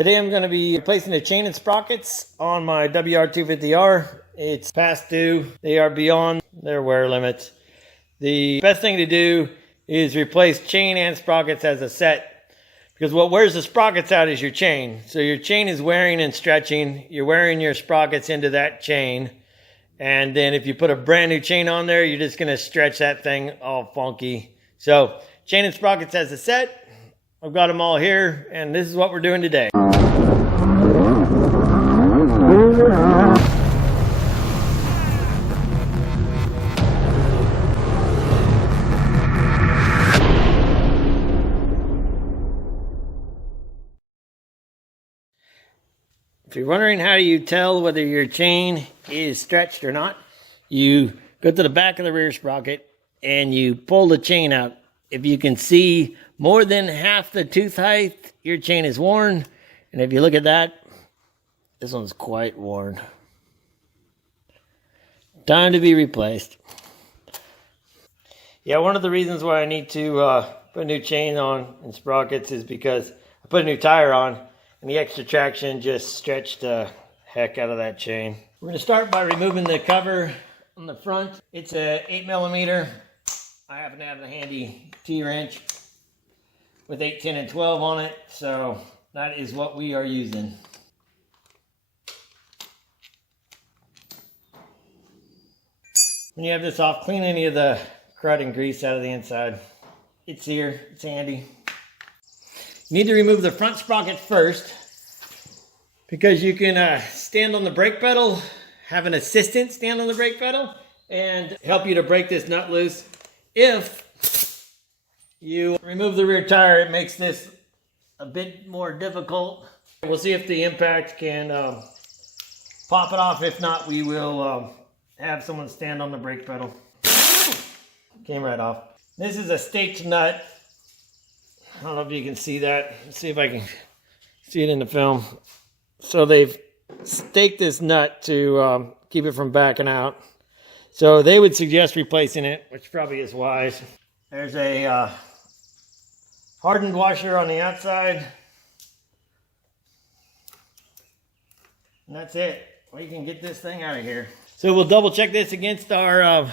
Today I'm going to be replacing the chain and sprockets on my WR250R. It's past due. They are beyond their wear limits. The best thing to do is replace chain and sprockets as a set, because what wears the sprockets out is your chain. So your chain is wearing and stretching. You're wearing your sprockets into that chain. And then if you put a brand new chain on there, you're just going to stretch that thing all funky. So chain and sprockets as a set. I've got them all here, and this is what we're doing today. If you're wondering how you tell whether your chain is stretched or not, you go to the back of the rear sprocket and you pull the chain out. If you can see more than half the tooth height, your chain is worn. And if you look at that, this one's quite worn. Time to be replaced. Yeah, one of the reasons why I need to put a new chain on and sprockets is because I put a new tire on and the extra traction just stretched the heck out of that chain. We're going to start by removing the cover on the front. It's a 8mm. I happen to have a handy T-wrench with 8, 10, and 12 on it, so that is what we are using. When you have this off, clean any of the crud and grease out of the inside. It's here, it's handy. You need to remove the front sprocket first, because you can stand on the brake pedal, have an assistant stand on the brake pedal, and help you to break this nut loose. If you remove the rear tire, it makes this a bit more difficult. We'll see if the impact can pop it off. If not, we will have someone stand on the brake pedal. Came right off. This is a staked nut. I don't know if you can see that. Let's see if I can see it in the film. So they've staked this nut to keep it from backing out. So they would suggest replacing it, which probably is wise. There's a hardened washer on the outside. And that's it. We can get this thing out of here. So we'll double check this against our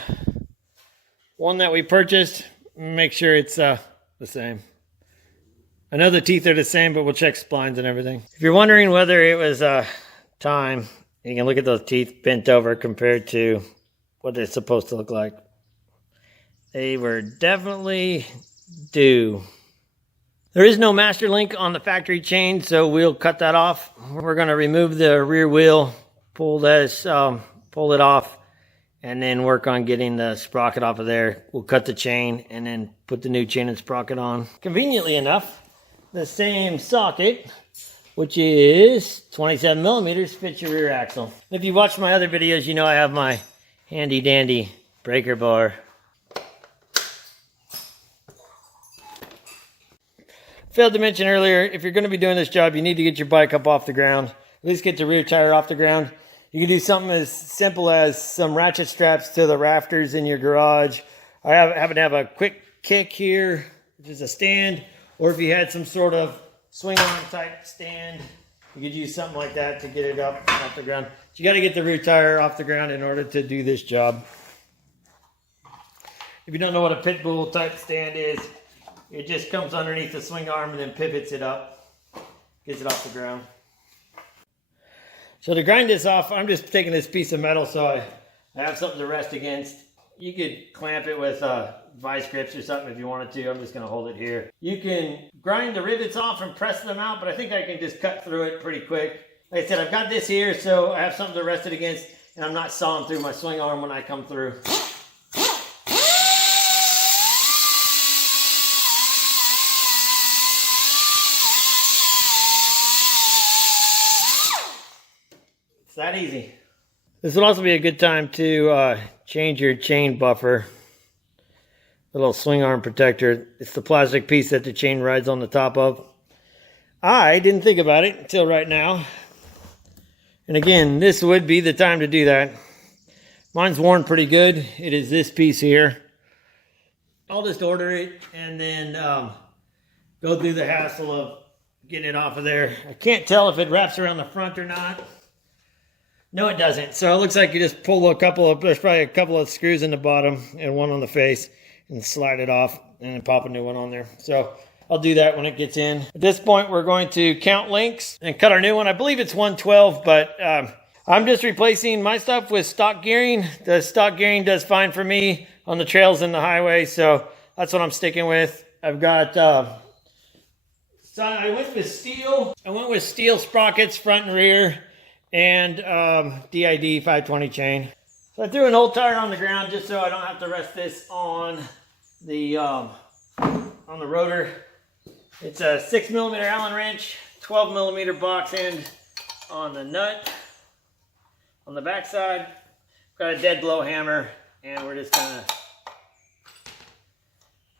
one that we purchased. Make sure it's the same. I know the teeth are the same, but we'll check splines and everything. If you're wondering whether it was time, you can look at those teeth bent over compared to what they're supposed to look like. They were definitely due. There is no master link on the factory chain, so we'll cut that off. We're going to remove the rear wheel, pull it off, and then work on getting the sprocket off of there. We'll cut the chain and then put the new chain and sprocket on. Conveniently enough, the same socket, which is 27mm, fits your rear axle. If you watch my other videos, you know I have my handy dandy breaker bar. Failed to mention earlier, if you're going to be doing this job, you need to get your bike up off the ground. At least get the rear tire off the ground. You can do something as simple as some ratchet straps to the rafters in your garage. I happen to have a quick kick here, which is a stand. Or if you had some sort of swing arm type stand, you could use something like that to get it up off the ground. But you got to get the rear tire off the ground in order to do this job. If you don't know what a pit bull type stand is, it just comes underneath the swing arm and then pivots it up, gets it off the ground. So to grind this off, I'm just taking this piece of metal so I have something to rest against. You could clamp it with vice grips or something if you wanted to. I'm just going to hold it here. You can grind the rivets off and press them out, but I think I can just cut through it pretty quick. Like I said, I've got this here, so I have something to rest it against, and I'm not sawing through my swing arm when I come through. It's that easy. This would also be a good time to change your chain buffer. The little swing arm protector. It's the plastic piece that the chain rides on the top of. I didn't think about it until right now. And again, this would be the time to do that. Mine's worn pretty good. It is this piece here. I'll just order it and then go through the hassle of getting it off of there. I can't tell if it wraps around the front or not. No, it doesn't. So it looks like you just pull there's probably a couple of screws in the bottom and one on the face and slide it off and then pop a new one on there. So I'll do that when it gets in. At this point, we're going to count links and cut our new one. I believe it's 112, but I'm just replacing my stuff with stock gearing. The stock gearing does fine for me on the trails and the highway, so that's what I'm sticking with. I've got, so I went with steel. I went with steel sprockets front and rear and DID 520 chain. So I threw an old tire on the ground just so I don't have to rest this on the rotor. It's a 6mm Allen wrench, 12mm box end on the nut. On the back side, got a dead blow hammer, and we're just gonna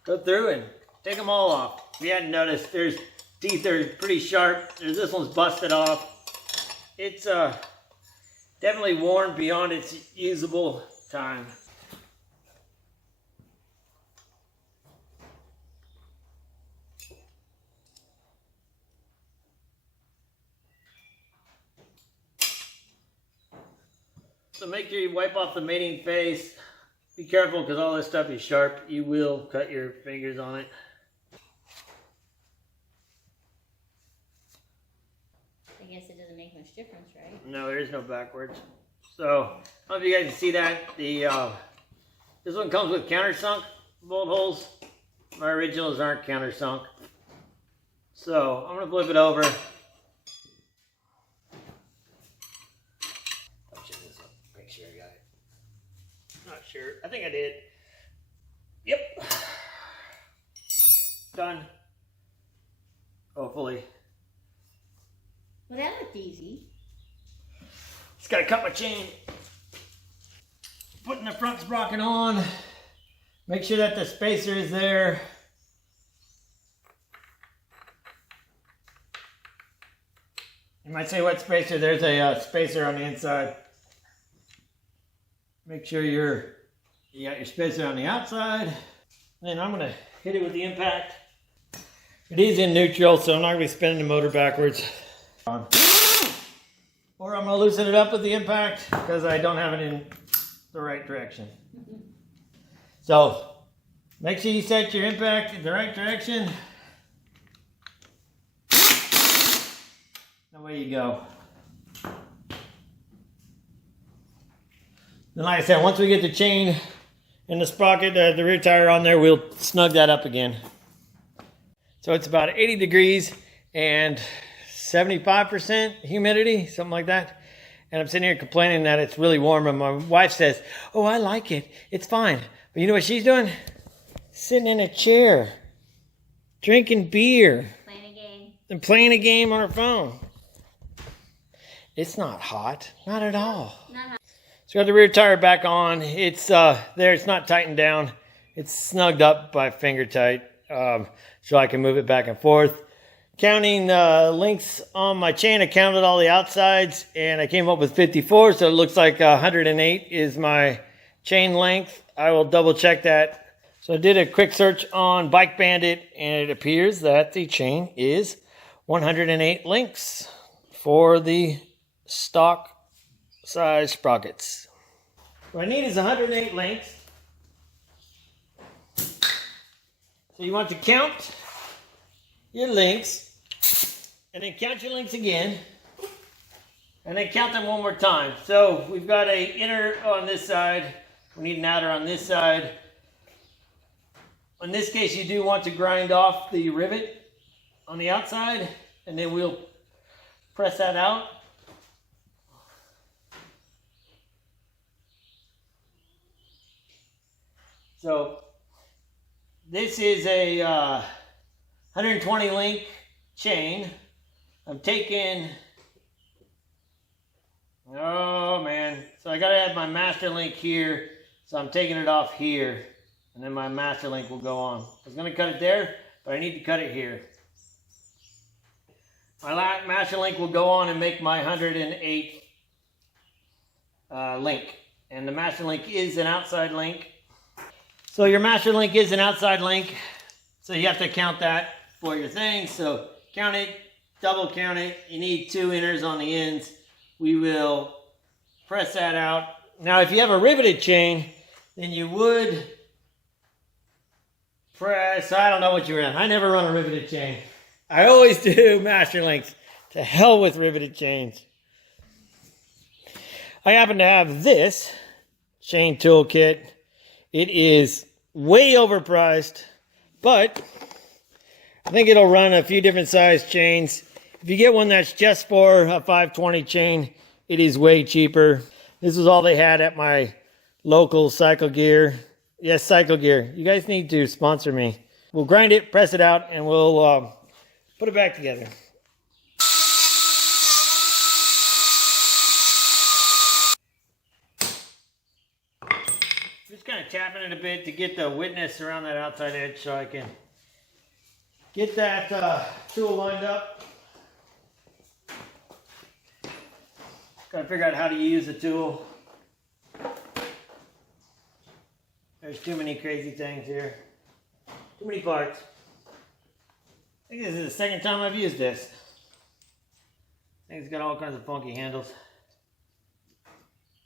go through and take them all off. If you hadn't noticed, there's teeth that are pretty sharp. This one's busted off. It's definitely worn beyond its usable time. So make sure you wipe off the mating face. Be careful because all this stuff is sharp. You will cut your fingers on it. I guess it doesn't make much difference, right? No, there is no backwards. So, I don't know if you guys can see that. This one comes with countersunk bolt holes. My originals aren't countersunk. So, I'm going to flip it over. Make sure I got it. Not sure. I think I did. Yep. Done. Hopefully. Well, that looked easy. Just gotta cut my chain. Putting the front sprocket on. Make sure that the spacer is there. You might say, what spacer? There's a spacer on the inside. Make sure you got your spacer on the outside. Then I'm gonna hit it with the impact. It is in neutral, so I'm not gonna be spinning the motor backwards. Or I'm gonna loosen it up with the impact because I don't have it in the right direction. So make sure you set your impact in the right direction. Away you go. Then like I said, once we get the chain and the sprocket, the rear tire on there, we'll snug that up again. So it's about 80 degrees and 75% humidity, something like that. And I'm sitting here complaining that it's really warm, and my wife says, oh, I like it. It's fine. But you know what she's doing? Sitting in a chair, drinking beer. Playing a game. And playing a game on her phone. It's not hot. Not at all. Not hot. So got the rear tire back on. It's there. It's not tightened down. It's snugged up by finger tight, so I can move it back and forth. Counting links on my chain, I counted all the outsides, and I came up with 54. So it looks like 108 is my chain length. I will double check that. So I did a quick search on Bike Bandit, and it appears that the chain is 108 links for the stock size sprockets. What I need is 108 links. So you want to count your links, and then count your links again, and then count them one more time. So we've got an inner on this side. We need an outer on this side. In this case, you do want to grind off the rivet on the outside, and then we'll press that out. So this is a 120 link chain. I'm taking, oh man, so I gotta have my master link here, so I'm taking it off here, and then my master link will go on. I was gonna cut it there, but I need to cut it here. My master link will go on and make my 108 link, and the master link is an outside link. So your master link is an outside link, so you have to count that for your thing. So count it, double count it. You need 2 inners on the ends. We will press that out. Now, if you have a riveted chain, then you would press, I don't know what you run. I never run a riveted chain. I always do master links. To hell with riveted chains. I happen to have this chain toolkit. It is way overpriced, but I think it'll run a few different size chains. If you get one that's just for a 520 chain, it is way cheaper. This is all they had at my local Cycle Gear. Yes, Cycle Gear. You guys need to sponsor me. We'll grind it, press it out, and we'll put it back together. Just kind of tapping it a bit to get the witness around that outside edge so I can get that tool lined up. Got to figure out how to use the tool. There's too many crazy things here. Too many parts. I think this is the second time I've used this. I think it's got all kinds of funky handles.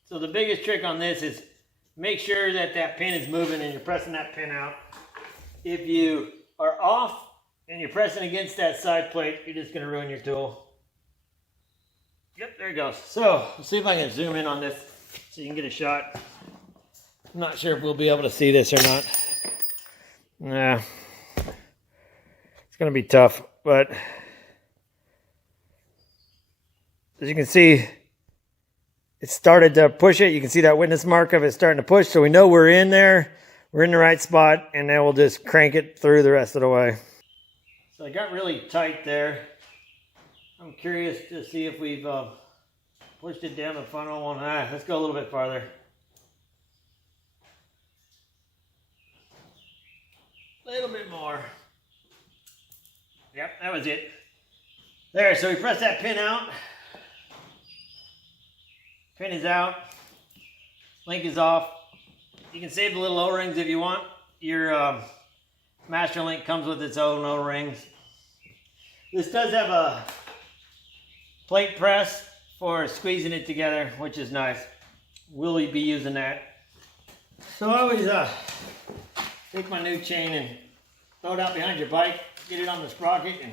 So the biggest trick on this is make sure that that pin is moving and you're pressing that pin out. If you are off and you're pressing against that side plate, you're just going to ruin your tool. Yep, there it goes. So, let's see if I can zoom in on this so you can get a shot. I'm not sure if we'll be able to see this or not. Nah. It's going to be tough, but as you can see, it started to push it. You can see that witness mark of it starting to push, so we know we're in there. We're in the right spot, and then we'll just crank it through the rest of the way. So I got really tight there. I'm curious to see if we've pushed it down the funnel one. Let's go a little bit farther. A little bit more. Yep, that was it. There, so we press that pin out. Pin is out. Link is off. You can save the little O-rings if you want. Your master link comes with its own O-rings. This does have a plate press for squeezing it together, which is nice. We'll be using that. So I always take my new chain and throw it out behind your bike, get it on the sprocket, and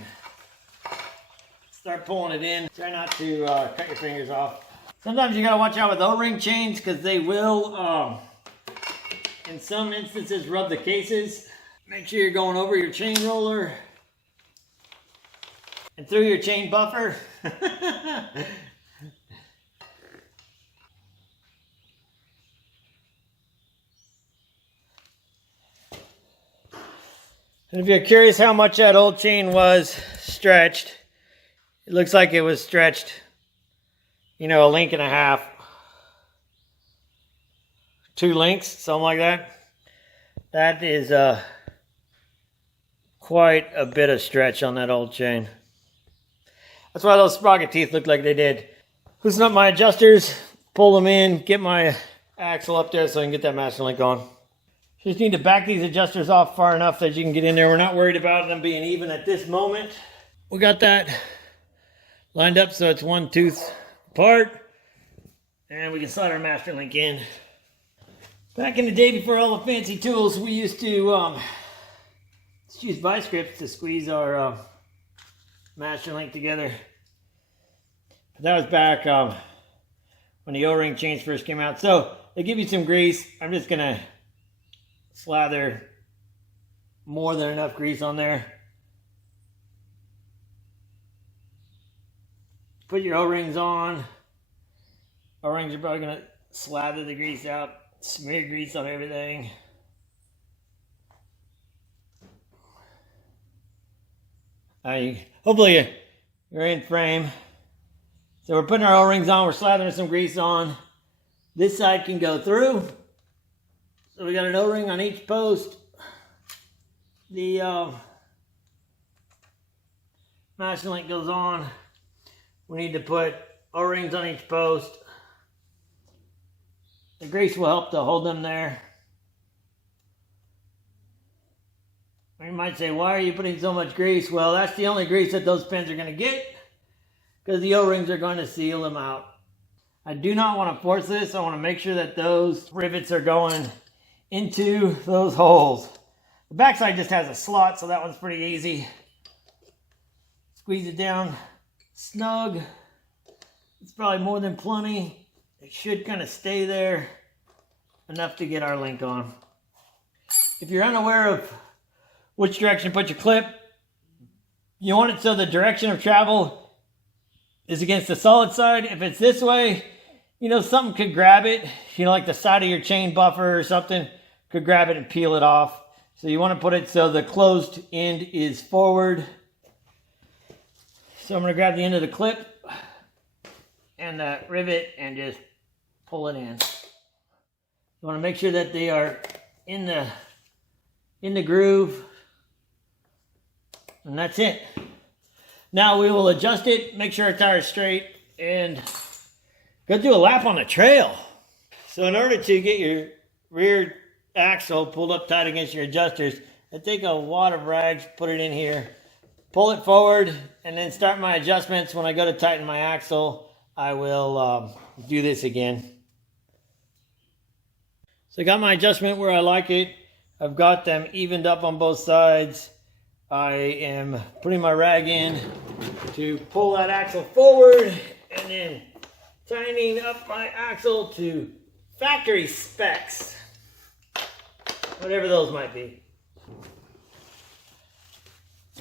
start pulling it in. Try not to cut your fingers off. Sometimes you gotta watch out with O-ring chains because they will, in some instances, rub the cases. Make sure you're going over your chain roller and through your chain buffer. And if you're curious how much that old chain was stretched, it looks like it was stretched, you know, a link and a half. 2 links, something like that. That is quite a bit of stretch on that old chain. That's why those sprocket teeth look like they did. Loosen up my adjusters, pull them in, get my axle up there so I can get that master link on. Just need to back these adjusters off far enough that you can get in there. We're not worried about them being even at this moment. We got that lined up so it's 1 tooth apart. And we can slide our master link in. Back in the day before all the fancy tools, we used to just use vice grips to squeeze our master link together. That was back when the O-ring chains first came out. So they give you some grease. I'm just going to slather more than enough grease on there. Put your O-rings on. O-rings are probably going to slather the grease out. Smear grease on everything. Hopefully you're in frame. So we're putting our O-rings on. We're slathering some grease on. This side can go through. So we got an O-ring on each post. The master link goes on. We need to put O-rings on each post. The grease will help to hold them there. You might say, why are you putting so much grease? Well, that's the only grease that those pins are going to get, because the O-rings are going to seal them out. I do not want to force this. I want to make sure that those rivets are going into those holes. The backside just has a slot, so that one's pretty easy. Squeeze it down snug. It's probably more than plenty. It should kind of stay there enough to get our link on. If you're unaware of which direction to put your clip, you want it so the direction of travel is against the solid side. If it's this way, you know, something could grab it, you know, like the side of your chain buffer or something could grab it and peel it off. So you want to put it so the closed end is forward. So I'm going to grab the end of the clip and the rivet and just pull it in. You want to make sure that they are in the groove. And that's it. Now we will adjust it, make sure our tire is straight, and go do a lap on the trail. So in order to get your rear axle pulled up tight against your adjusters, I take a wad of rags, put it in here, pull it forward, and then start my adjustments. When I go to tighten my axle, I will do this again. So I got my adjustment where I like it. I've got them evened up on both sides. I am putting my rag in to pull that axle forward and then tightening up my axle to factory specs, whatever those might be.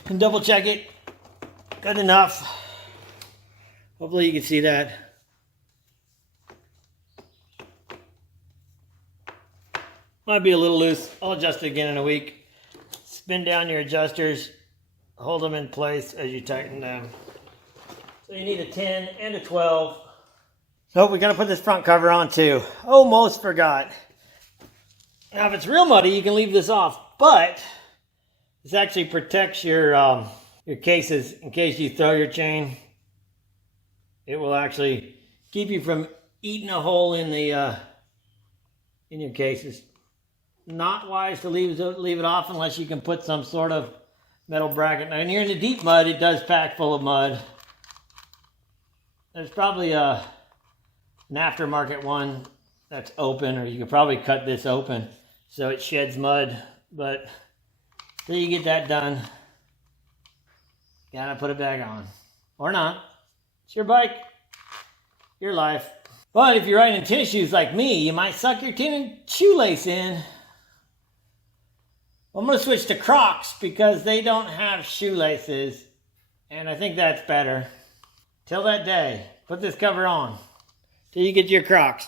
And double check it. Good enough. Hopefully you can see that. Might be a little loose. I'll adjust it again in a week. Spin down your adjusters, hold them in place as you tighten them. So you need a 10 and a 12. So we got to put this front cover on too. Almost forgot. Now if it's real muddy, you can leave this off, but this actually protects your cases in case you throw your chain. It will actually keep you from eating a hole in the in your cases. Not wise to leave it off unless you can put some sort of metal bracket. Now when you're in the deep mud, it does pack full of mud. There's probably an aftermarket one that's open, or you could probably cut this open so it sheds mud. But till you get that done, gotta put it back on. Or not. It's your bike, your life. But if you're riding in tennis shoes like me, you might suck your tennis shoelace in. I'm going to switch to Crocs because they don't have shoelaces, and I think that's better. Till that day, put this cover on till you get your Crocs.